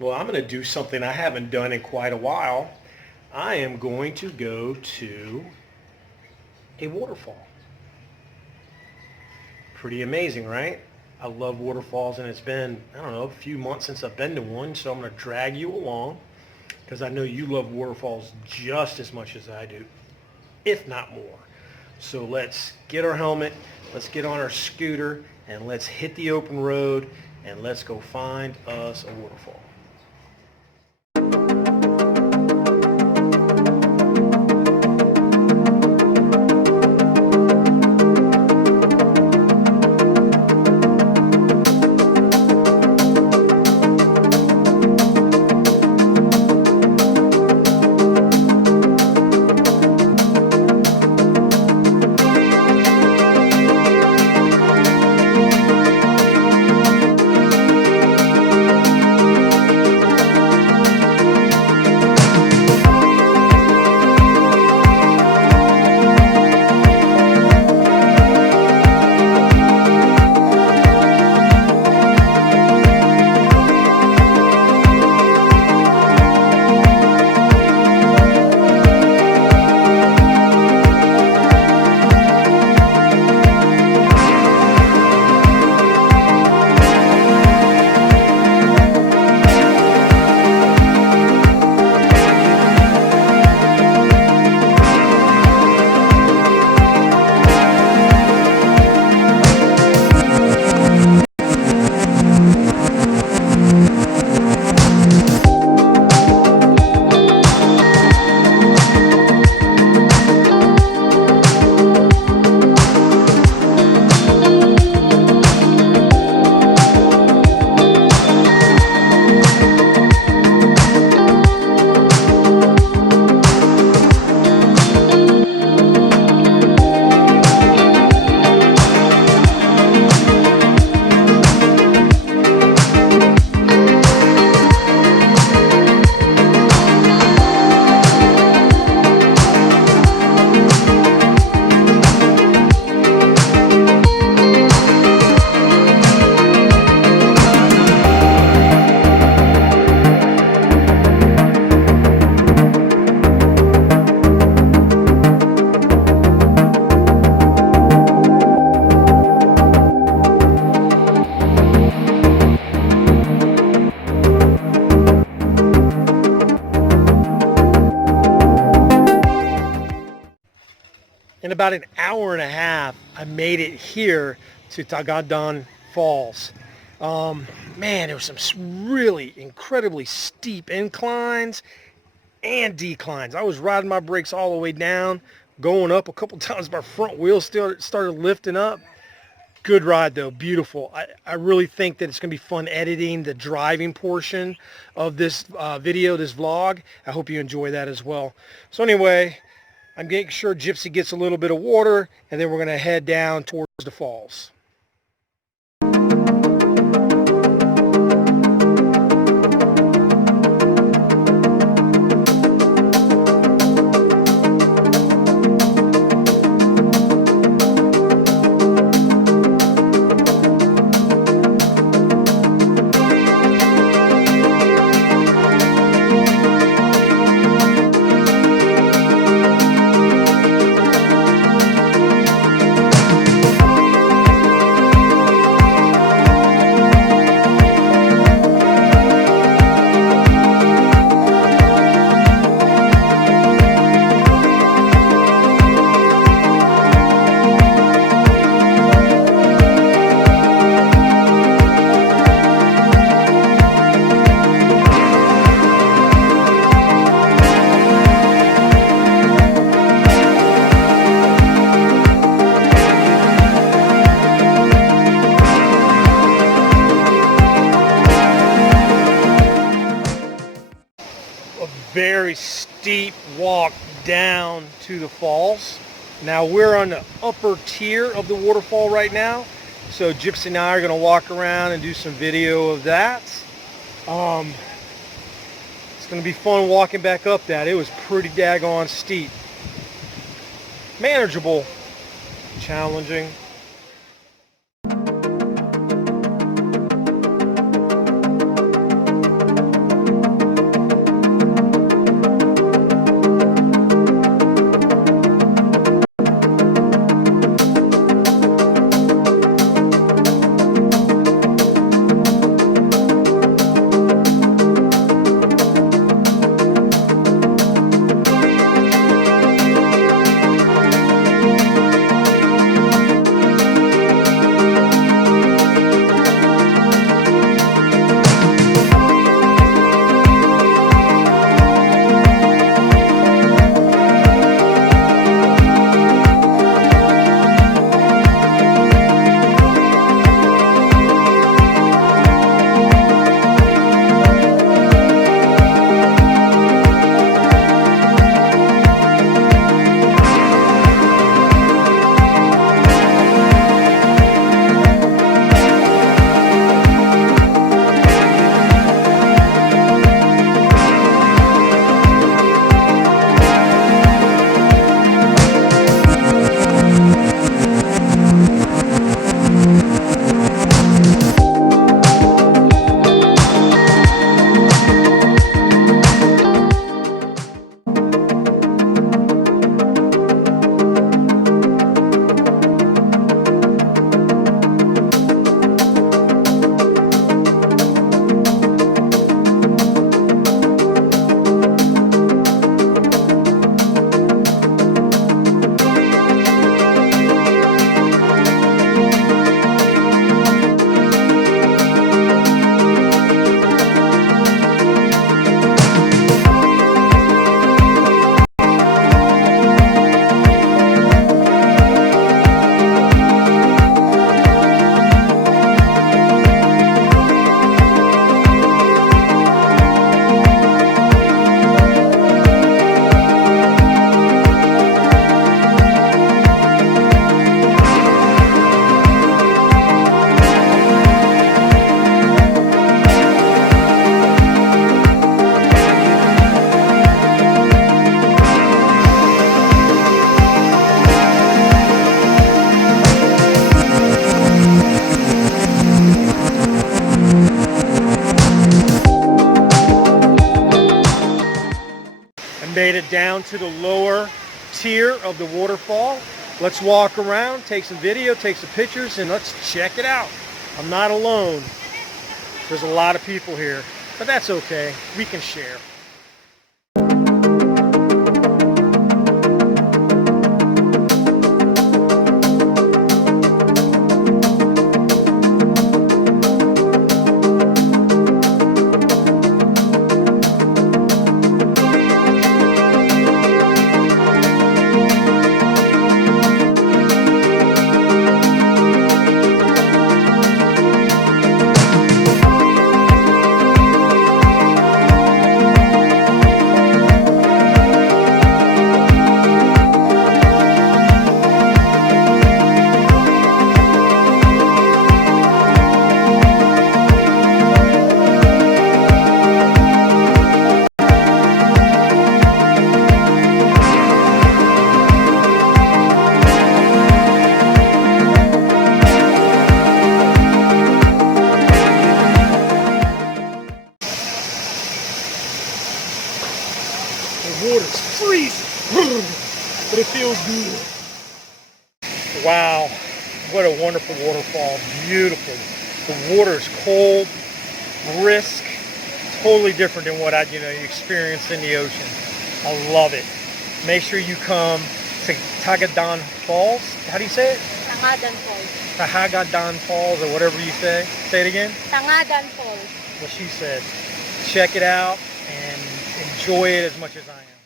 Well, I'm going to do something I haven't done in quite a while. I am going to go to a waterfall. Pretty amazing, right? I love waterfalls, and it's been, I don't know, a few months since I've been to one, so I'm going to drag you along because I know you love waterfalls just as much as I do, if not more. So let's get our helmet, let's get on our scooter, and let's hit the open road, and let's go find us a waterfall. In about an hour and a half, I made it here to Tangadan Falls. Man, there were some really incredibly steep inclines and declines. I was riding my brakes all the way down, going up a couple times. My front wheels still started lifting up. Good ride though, beautiful. I really think that it's going to be fun editing the driving portion of this video, this vlog. I hope you enjoy that as well. So anyway, I'm making sure Gypsy gets a little bit of water, and then we're going to head down towards the falls. Very steep walk down to the falls. Now we're on the upper tier of the waterfall right now, so Gypsy and I are going to walk around and do some video of that. It's going to be fun walking back up that. It was pretty daggone steep. Manageable, challenging. down to the lower tier of the waterfall. Let's walk around, take some video, take some pictures, and let's check it out. I'm not alone. There's a lot of people here, but that's okay. We can share. The water's freezing, but it feels good. Wow, what a wonderful waterfall, beautiful. The water is cold, brisk, totally different than what you experience in the ocean. I love it. Make sure you come to Tangadan Falls. How do you say it? Tangadan Falls. Tangadan Falls, or whatever you say. Say it again. Tangadan Falls. What she said. Check it out and enjoy it as much as I am.